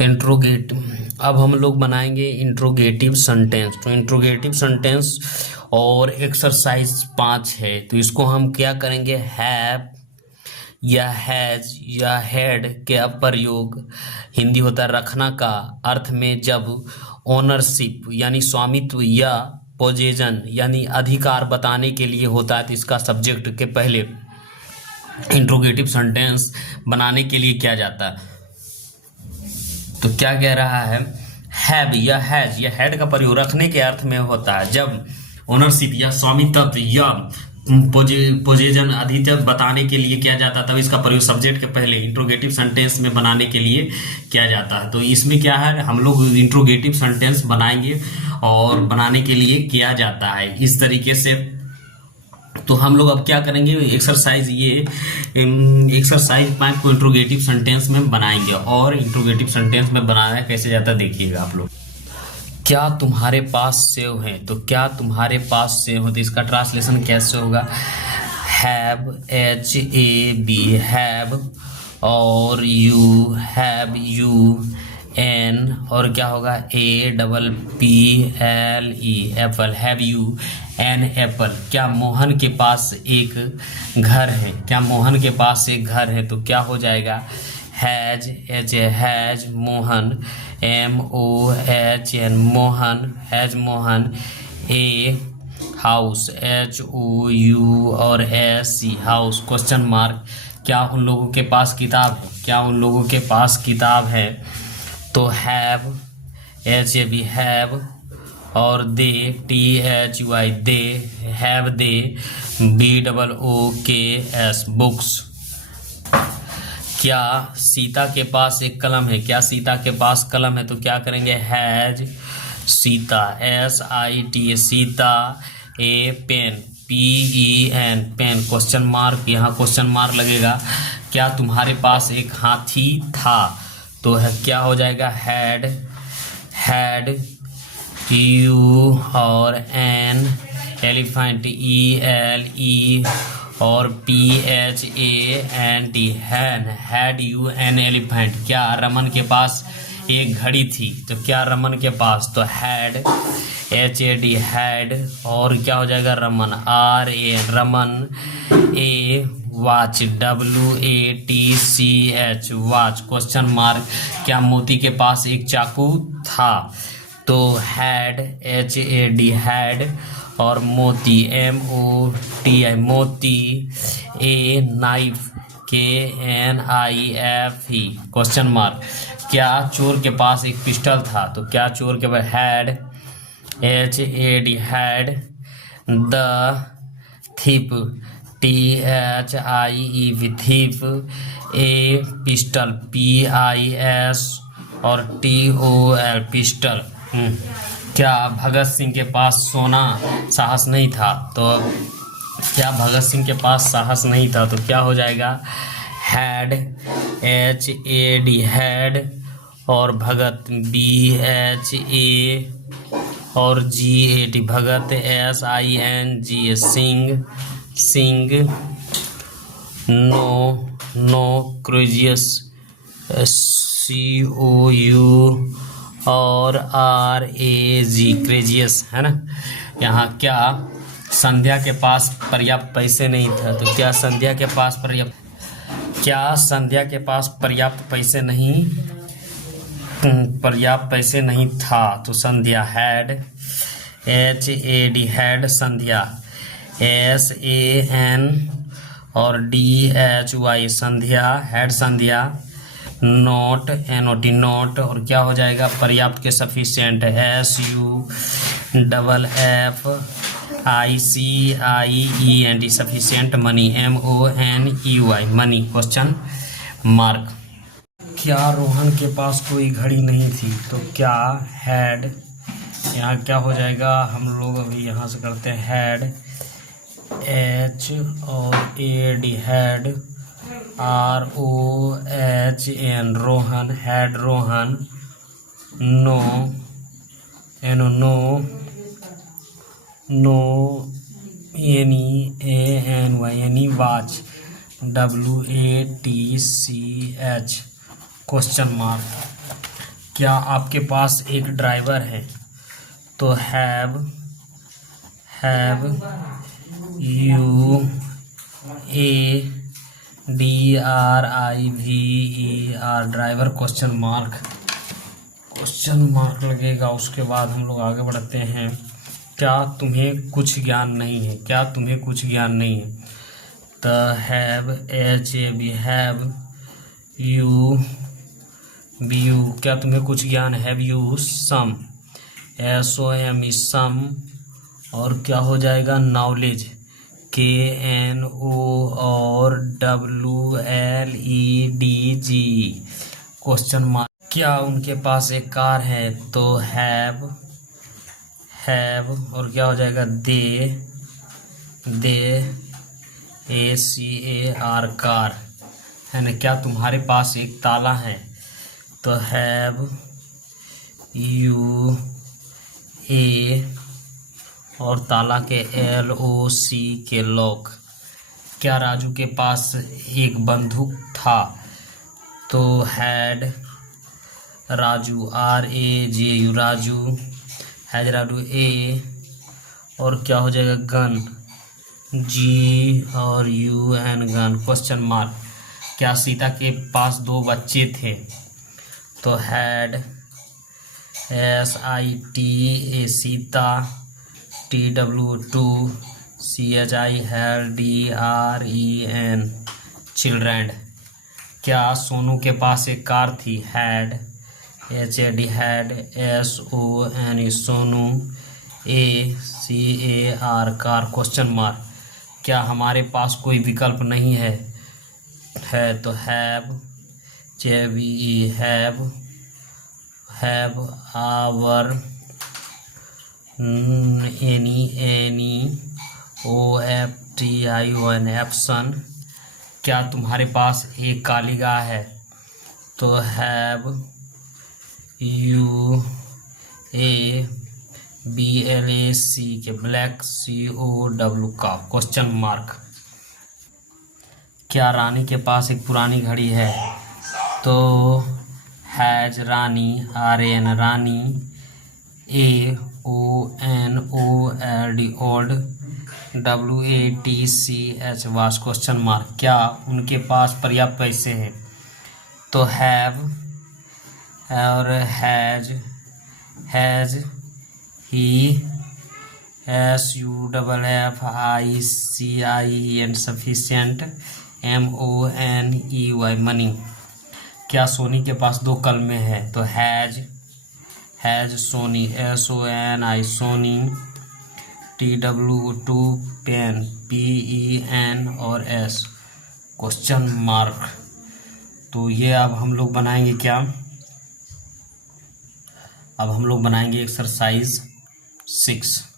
Interrogative. अब हम लोग बनाएंगे इंट्रोगेटिव सेंटेंस। तो इंट्रोगेटिव सेंटेंस और एक्सरसाइज 5 है। तो इसको हम क्या करेंगे, हैव या हैज या हैड के प्रयोग हिंदी होता है रखना का अर्थ में जब ओनरशिप यानी स्वामित्व या पोजेशन यानी अधिकार बताने के लिए होता है, तो इसका सब्जेक्ट के पहले इंट्रोगेटिव सेंटेंस बनाने के लिए किया जाता है। तो क्या कह रहा है, हैव या हैज या हैड का प्रयोग रखने के अर्थ में होता है जब ओनरशिप या स्वामित्व या पोजेशन अधिकार बताने के लिए किया जाता है, तब इसका प्रयोग सब्जेक्ट के पहले इंट्रोगेटिव सेंटेंस में बनाने के लिए किया जाता है। तो इसमें क्या है, हम लोग इंट्रोगेटिव सेंटेंस बनाएंगे और बनाने के लिए किया जाता है इस तरीके से। तो हम लोग अब क्या करेंगे, एक्सरसाइज 5 को इंट्रोगेटिव सेंटेंस में बनाएंगे। और इंट्रोगेटिव सेंटेंस में बनाना कैसे जाता है देखिएगा आप लोग। क्या तुम्हारे पास सेव है, तो क्या तुम्हारे पास सेव है, तो इसका ट्रांसलेशन कैसे होगा, हैव HAB हैव, और यू हैव यू, एन और क्या होगा APPLE apple, have you an apple. क्या मोहन के पास एक घर है, क्या मोहन के पास एक घर है, तो क्या हो जाएगा has has Mohan, MOHN Mohan, has Mohan, a house HOU और SC हाउस क्वेश्चन मार्क। क्या उन लोगों के पास किताब है, क्या उन लोगों के पास किताब है, तो हैव HAB हैव, और दे THUI they have they BOOKS books. क्या सीता के पास एक कलम है, क्या सीता के पास कलम है, तो क्या करेंगे has Sita SITA Sita, a pen PEN pen question mark, यहाँ क्वेश्चन मार्क लगेगा। क्या तुम्हारे पास एक हाथी था, तो है क्या हो जाएगा हैड यू, और एन एलिफेंट ELE और PHANT had you an elephant. क्या रमन के पास एक घड़ी थी, तो क्या रमन के पास, तो हैड HAD हैड, और क्या हो जाएगा Raman RAN Raman, a watch WATCH watch question mark. क्या मोती के पास एक चाकू था, तो हैड HAD हैड, और मोती MOTI मोती, a knife KNIFE question mark. क्या चोर के पास एक पिस्टल था, तो क्या चोर के पास had HAD had, the thief THIEV thief, a pistol PIS और TOL पिस्टल। क्या भगत सिंह के पास सोना साहस नहीं था, तो क्या भगत सिंह के पास साहस नहीं था, तो क्या हो जाएगा हैड HAD हैड, और भगत BHA और GAT भगत SING सिंग सिंग, नो क्रेजियस COU और RAG क्रेजियस है ना। यहाँ क्या संध्या के पास पर्याप्त पैसे नहीं था, तो क्या संध्या के पास पर्याप्त पैसे नहीं था, तो Sandhya had HAD had Sandhya, SAN और DHY Sandhya had Sandhya, not NOT not, और क्या हो जाएगा पर्याप्त के sufficient SUFFICIENT sufficient, money MONEY money question mark. क्या रोहन के पास कोई घड़ी नहीं थी, तो क्या हैड, यहाँ क्या हो जाएगा, हम लोग अभी यहाँ से करते हैं हैड H और AD had, ROHN Rohan had Rohan, no NEANY watch WATCH question mark. क्या आपके पास एक ड्राइवर है? तो have you a DRIVER driver question mark लगेगा। उसके बाद हम लोग आगे बढ़ते हैं। क्या तुम्हें कुछ ज्ञान नहीं है? क्या तुम्हें कुछ ज्ञान नहीं है? तो हैव HAV यू क्या तुम्हें कुछ ज्ञान? हैव यू सम SOME सम। और क्या हो जाएगा? नॉलेज KNO और WLEDG क्वेश्चन मार्क। क्या उनके पास एक कार है? तो हैव और क्या हो जाएगा? दे ACAR कार है ना। क्या तुम्हारे पास एक ताला है? तो हैव यू ए और ताला के LOC के लॉक। क्या राजू के पास एक बंदूक था? तो had Raju RAJU Raju has Raju a. और क्या हो जाएगा? Gun GUN gun question mark. क्या सीता के पास 2 बच्चे थे? तो had SITA Sita TW2 CHILDREN children. क्या सोनू के पास एक कार थी? Had HAD had SONE Sonu ACAR car question mark. क्या हमारे पास कोई विकल्प नहीं है? तो have JAVE have our any OPTION option. क्या तुम्हारे पास एक काली गाय है? तो हैव यू ए BLAC के ब्लैक COW का क्वेश्चन मार्क। क्या रानी के पास एक पुरानी घड़ी है? तो has Rani RAN Rani AONOLD old WATCH watch question mark. क्या उनके पास पर्याप्त पैसे हैं? तो हैव और has he SUFFICIENT sufficient MONEY money. क्या सोनी के पास 2 कलमें हैं? तो has Soni SONI Soni TW2 pen PEN और S क्वेश्चन मार्क। तो ये अब हम लोग बनाएंगे क्या? अब हम लोग बनाएंगे एक्सरसाइज 6।